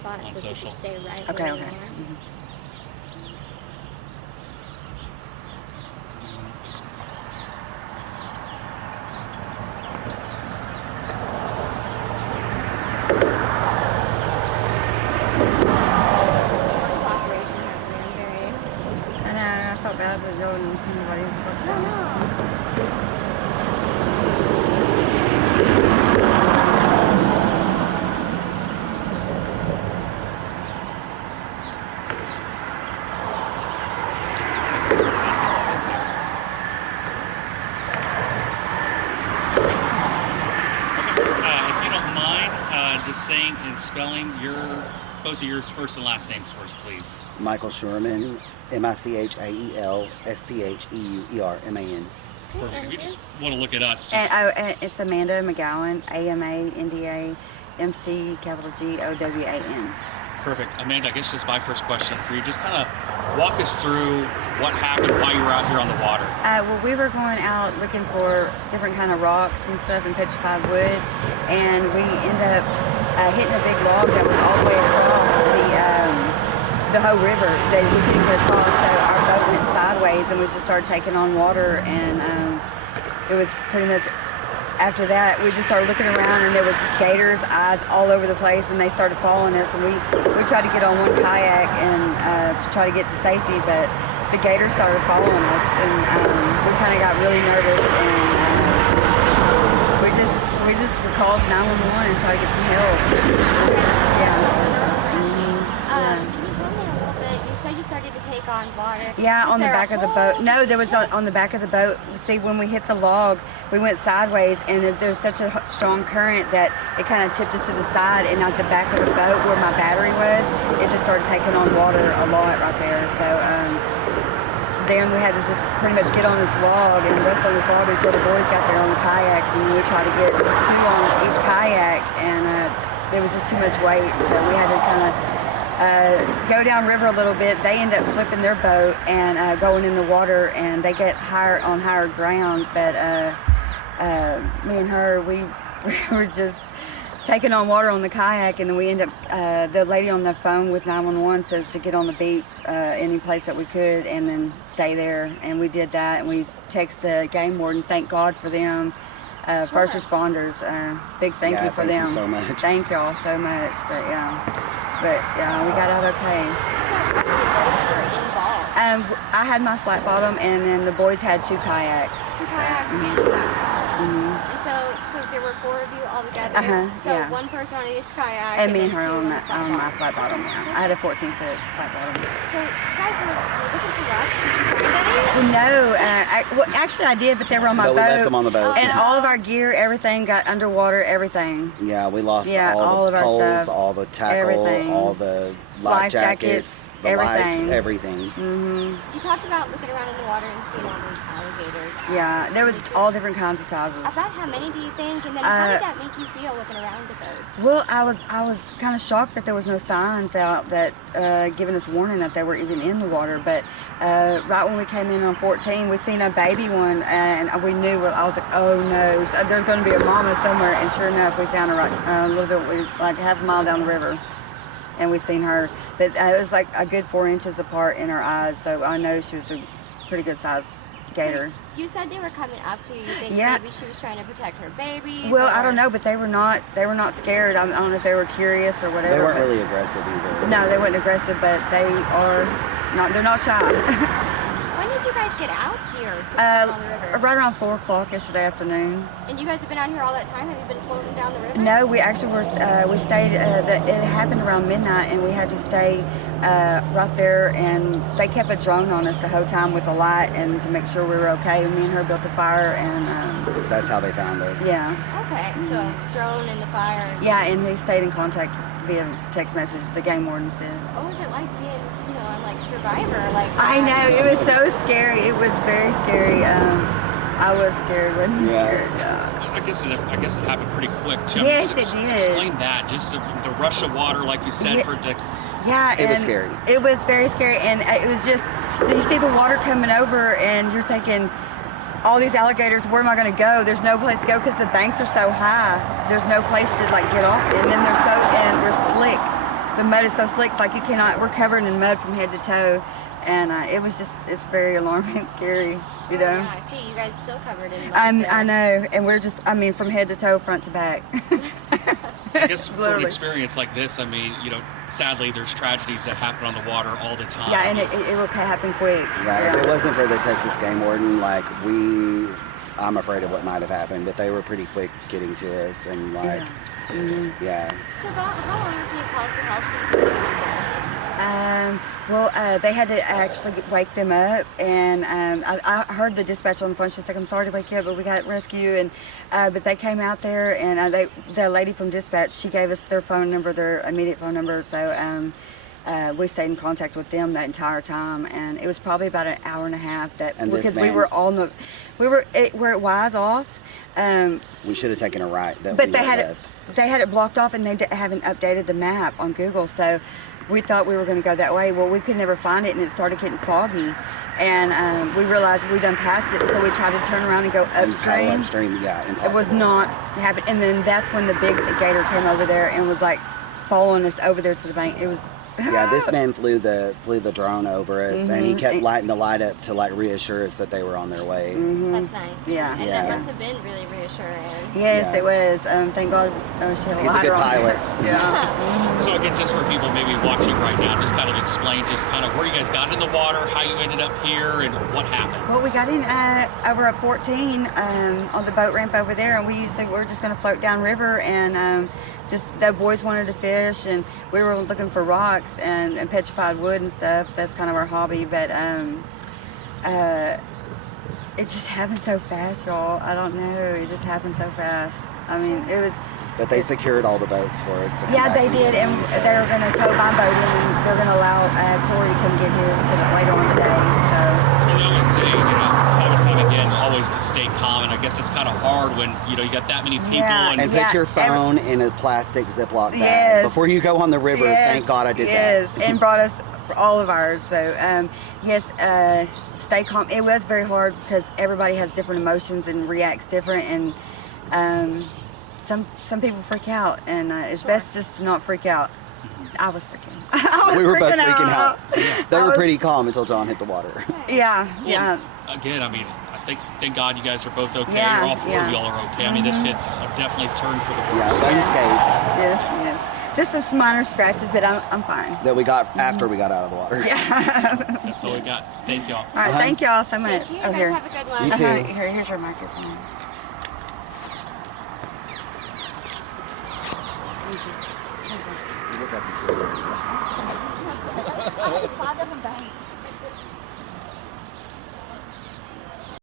spot on so that you social. stay right Okay, where okay. you are. Mhm. Cooperation happening, very. I know, I felt bad that nobody was supposed No, to. no. Sounds good. That's it. Okay. If you don't mind, just saying and spelling both of your first and last names for us, please. Michael Sherman, MichaelScheurman. Perfect. If you just want to look at us, just And it's Amanda McGowan, AMANDA, perfect. Amanda, I guess just my first question for you. Just kind of walk us through what happened while you were out here on the water. Well, we were going out looking for different kind of rocks and stuff and petrified wood, and we ended up hitting a big log that was all the way across the whole river that we couldn't get across. So our boat went sideways and we just started taking on water, and it was pretty much. After that, we just started looking around, and there was gators' eyes all over the place, and they started following us. And we tried to get on one kayak and to try to get to safety, but the gators started following us, and we kind of got really nervous, and we just called 911 and tried to get some help. Can you tell me a little bit? You said you started to take on water. Yeah, Was on the there a back of the hole? boat. No, there was on the back of the boat. See, when we hit the log, we went sideways, and there's such a strong current that it kind of tipped us to the side, and at the back of the boat where my battery was, it just started taking on water a lot right there. So then we had to just pretty much get on this log and rest on this log until the boys got there on the kayaks, and we tried to get two on each kayak, and there was just too much weight, so we had to kind of go down river a little bit. They end up flipping their boat and going in the water, and they get higher ground. But me and her, we were just taking on water on the kayak, and then we end up. The lady on the phone with 911 says to get on the beach, any place that we could, and then stay there. And we did that, and we text the game warden. Thank God for them. First responders, big thank you for them. Thank you so much. Thank y'all so much. But yeah, we got out okay. So how many boats were involved? I had my flat bottom, and then the boys had two kayaks. Two kayaks and a flat bottom. Mhm. And so there were four of you all together. So yeah. one person on each kayak. And me and then her two on the my flat bottom. Yeah, I had a 14-foot flat bottom. So you guys were looking for rocks. Did you find any? Well, no, actually I did, but they were on my No, boat. we left them on the boat. And all of our gear, everything got underwater, everying. Yeah, we lost all all of the our poles, stuff, all the tackle, everything. all the life jackets, the everything. lights, everything. Mm-hmm. You talked about looking around in the water and seeing all those alligators. Yeah, there was all different kinds of sizes. About how many do you think? And then how did that make you feel looking around at those? Well, I was kind of shocked that there was no signs out that giving us warning that they were even in the water. But right when we came in on 14, we seen a baby one, and we knew. I was like, oh no, there's going to be a mama somewhere. And sure enough, we found her right a little bit, like half a mile down the river, and we seen her. But it was like a good 4 inches apart in her eyes, so I know she was a pretty good size gator. So you said they were coming up to you. You think Yeah. maybe she was trying to protect her babies? Well, or... I don't know, but they were not scared. I don't know if they were curious or whatever. They weren't but- really aggressive either. No, they weren't aggressive, but they're not shy. When did you guys get out here to float on the river? Right around 4 o'clock yesterday afternoon. And you guys have been out here all that time? Have you been floating down the river? No, we actually we stayed, it happened around midnight, and we had to stay right there, and they kept a drone on us the whole time with a light and to make sure we were okay. And me and her built a fire, and That's how they found us. yeah. Okay, so drone in the fire. Yeah, and he stayed in contact via text message, the game wardens did. What was it like being, on like Survivor? Like I know, it was so scary. It was very scary. I was scared, wasn't scared. Yeah. I guess it happened pretty quick too. Yes, Just it did. Explain that. Just the rush of water, like you said, Yeah. for it. Yeah, It was and scary. It was very scary, and it was just, you see the water coming over, and you're thinking, all these alligators, where am I going to go? There's no place to go because the banks are so high. There's no place to like get off, and then they're slick. the mud is so slick, it's like you cannot. We're covered in mud from head to toe, and it's very alarming and scary, you know. Yeah, I see you guys still covered in mud. I know, and we're just, I mean, from head to toe, front to back. I guess for an Literally. experience like this, I mean, you know, sadly, there's tragedies that happen on the water all the time. Yeah, and it will happen quick. Yeah, if it wasn't for the Texas game warden, like I'm afraid of what might have happened, but they were pretty quick getting to us, and like, yeah. So about how long after you called for help did you get there? Well, they had to actually wake them up, and I heard the dispatcher on the phone. She's like, "I'm sorry to wake you up, but we got rescue." And but they came out there, and the lady from dispatch, she gave us their phone number, their immediate phone number. So we stayed in contact with them that entire time, and it was probably about an hour and a half because we were on where it was off. We should have taken a right. But they had it blocked off, and they haven't updated the map on Google, so we thought we were going to go that way. Well, we could never find it, and it started getting foggy, and we realized we done passed it, so we tried to turn around and go upstream. Upstream, yeah, impossible. It was not happening, and then that's when the big gator came over there and was like following us over there to the bank. It was. Yeah, this man flew the drone over us, and he kept lighting the light up to like reassure us that they were on their way. That's nice. Yeah. And that must have been really reassuring. Yes, Yeah. it was. Thank God. She had He's a good pilot. Yeah. So again, just for people maybe watching right now, just kind of explain just kind of where you guys got in the water, how you ended up here, and what happened. Well, we got in over at 14 on the boat ramp over there, and we're just going to float down river, and just the boys wanted to fish, and we were looking for rocks and petrified wood and stuff. That's kind of our hobby, but it just happened so fast, y'all. I don't know. It just happened so fast. I mean, it was. But they secured all the boats for us to come Yeah, back they and did, get and them, so. they were going to tow my boat in, and they're going to allow Corey to come get his later on today. So. Well, they always say, you know, time and time again, always to stay calm, and I guess it's kind of hard when, you know, you got that many people. Yeah, And And put your phone in a plastic Ziploc bag Yes. before you go on the river. Thank God I did that. Yes, and brought us all of ours. So, yes, stay calm. It was very hard because everybody has different emotions and reacts different, and some people freak out, and it's best just to not freak out. I was freaking. We were both freaking out. Yeah. They were pretty calm until John hit the water. Yeah, Well, yeah. Again, I mean, thank God you guys are both okay. Yeah, Or all four of y'all are okay. I mean, this could definitely turn for the Yeah, worse. unscathed. Yes. Just some minor scratches, but I'm fine. That we got after we got out of the water. Yeah. That's all we got. Thank y'all. All right, thank y'all so much. Thank you. Oh, Guys here. have a good one. You too. Here's your microphone. You look like you should. I just saw them in bank.